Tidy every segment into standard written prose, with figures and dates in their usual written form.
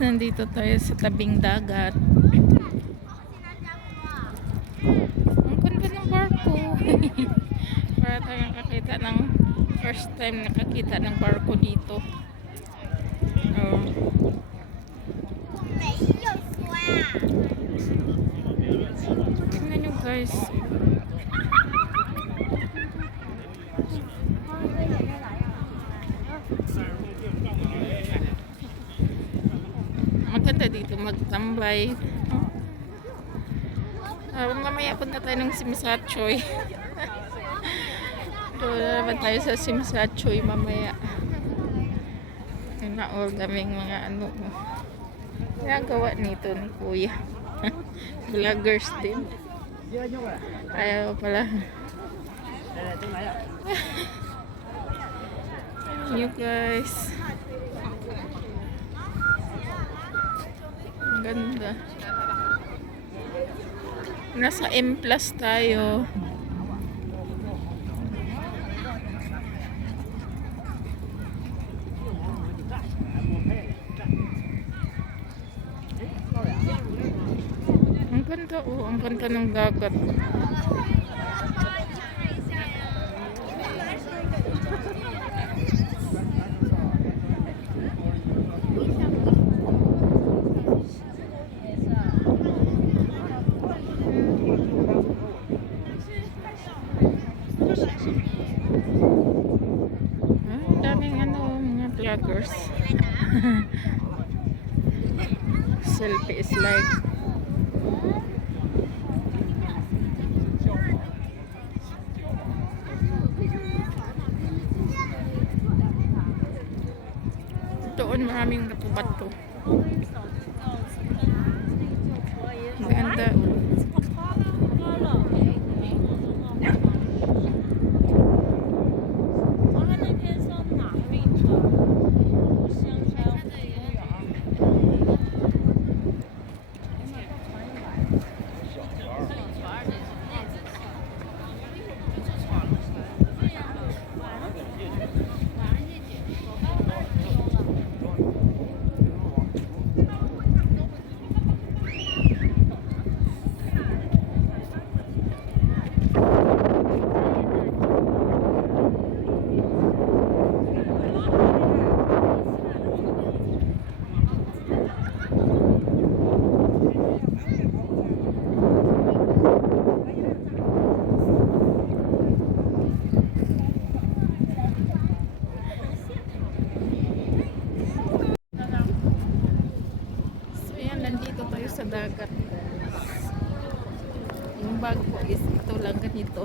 Nandito tayo sa tabing dagat. Ang ganda ng barko. Para tayong kakita ng first time nakakita ng barko dito. Oh. Tingnan nyo guys. Maganda dito magtambay. Mamaya punta tayo ng Simsatchoy. Doon naman tayo sa Simsatchoy mamaya. All daming mga ano nagawa nito ni kuya. Vloggers din. Ayaw pala. You guys. Ang ganda. Nasa M+ tayo. Ang ganda oh, ang ganda ng dagat. Daming ano, mga vloggers. Selfie is like doon maraming bato-bato. Ganda. Nandito tayo sa dagat. Yung bag ko is ito lang ganito.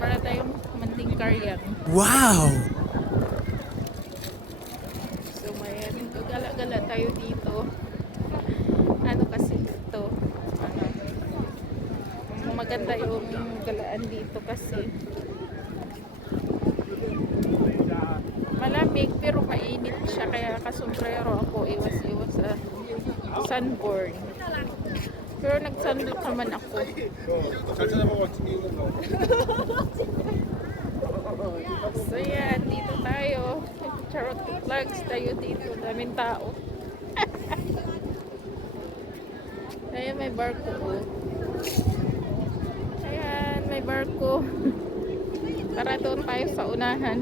para tayong manting karyang. Wow! So may gala-gala tayo dito. Ano kasi ito? Maganda yung galaan dito kasi malamig pero mainit siya kaya kasombrero ako iwas-iwas sa sunburn. Pero nag-sunblock naman ako. So yan, dito tayo. Charot vlogs tayo dito. Daming tao. Ayan, may barko. Ayan, may barko. Tara doon tayo sa unahan.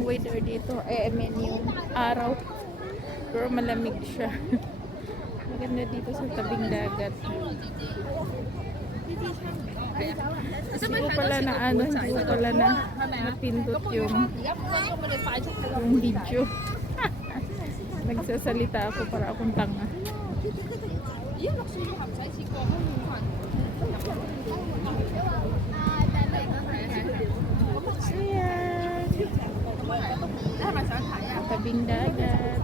ang weather dito. I mean yung araw. Pero malamig siya. Maganda dito sa tabing dagat. Hindi ko pala na ano, hindi ko pala na napindot yung video. Nagsasalita ako para akong tanga. So yan. Tabing dagat.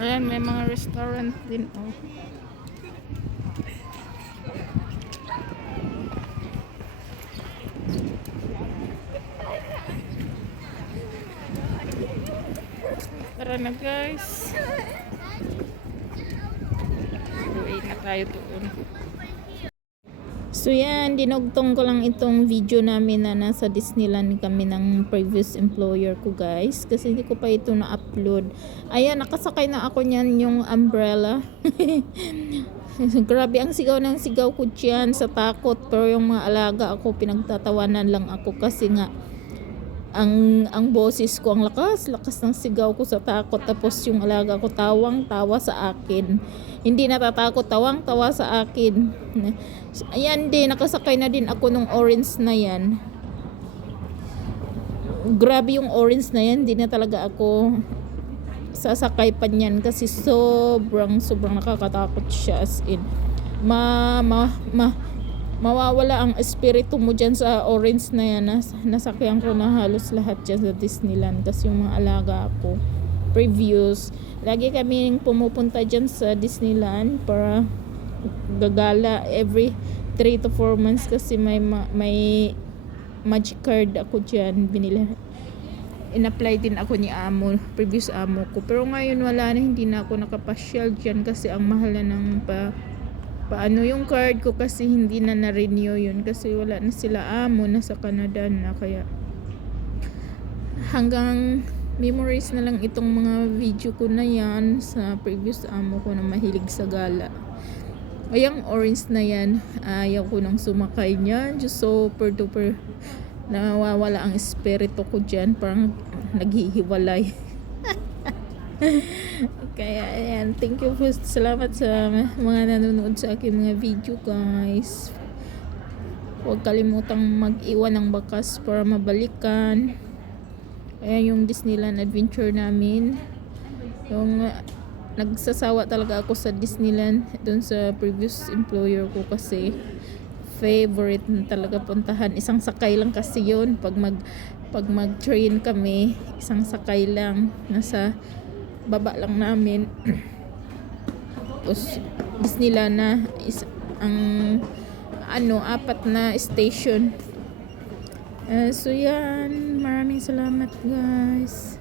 Ayan, may mga restaurant din, oh. Tara na, guys. Uwi na tayo doon. So yan, dinugtong ko lang itong video namin na nasa Disneyland kami ng previous employer ko, guys. Kasi hindi ko pa ito na-upload. Ayan, nakasakay na ako niyan yung umbrella. Grabe ang sigaw ng sigaw ko dyan sa takot. Pero yung mga alaga ako, pinagtatawanan lang ako kasi nga ang boses ko ang lakas ng sigaw ko sa takot, tapos yung alaga ko tawang tawa sa akin, hindi natatakot, tawang tawa sa akin. Ayan din, nakasakay na din ako nung orange na yan. Grabe yung orange na yan, hindi na talaga ako sasakay pa niyan kasi sobrang nakakatakot siya, as in mawawala ang espiritu mo dyan sa orange na yan. Nasakyan ko na halos lahat dyan sa Disneyland kasi yung mga alaga ako previous, lagi kaming pumupunta dyan sa Disneyland para gagala every 3 to 4 months kasi may magic card ako dyan, in-apply din ako ni amo, previous amo ko, pero ngayon wala na, hindi na ako nakapasyal dyan kasi ang mahal na ng paano yung card ko kasi hindi na na-renew yun kasi wala na sila amo, nasa Canada na, kaya hanggang memories na lang itong mga video ko na yan sa previous amo ko na mahilig sa gala. Ayang orange na yan, ayaw ko nang sumakay niya, just super duper nawawala ang espiritu ko dyan, parang naghihiwalay. Kaya ayan, thank you, salamat sa mga nanonood sa aking mga video, guys. Huwag kalimutang mag-iwan ng bakas para mabalikan. Ayan yung Disneyland adventure namin. Yung nagsasawa talaga ako sa Disneyland doon sa previous employer ko kasi favorite na talaga puntahan. Isang sakay lang kasi yun. Pag mag-train kami, isang sakay lang, nasa baba lang namin. Tapos Disneyland na ang 4 na station. So yan, maraming salamat, guys.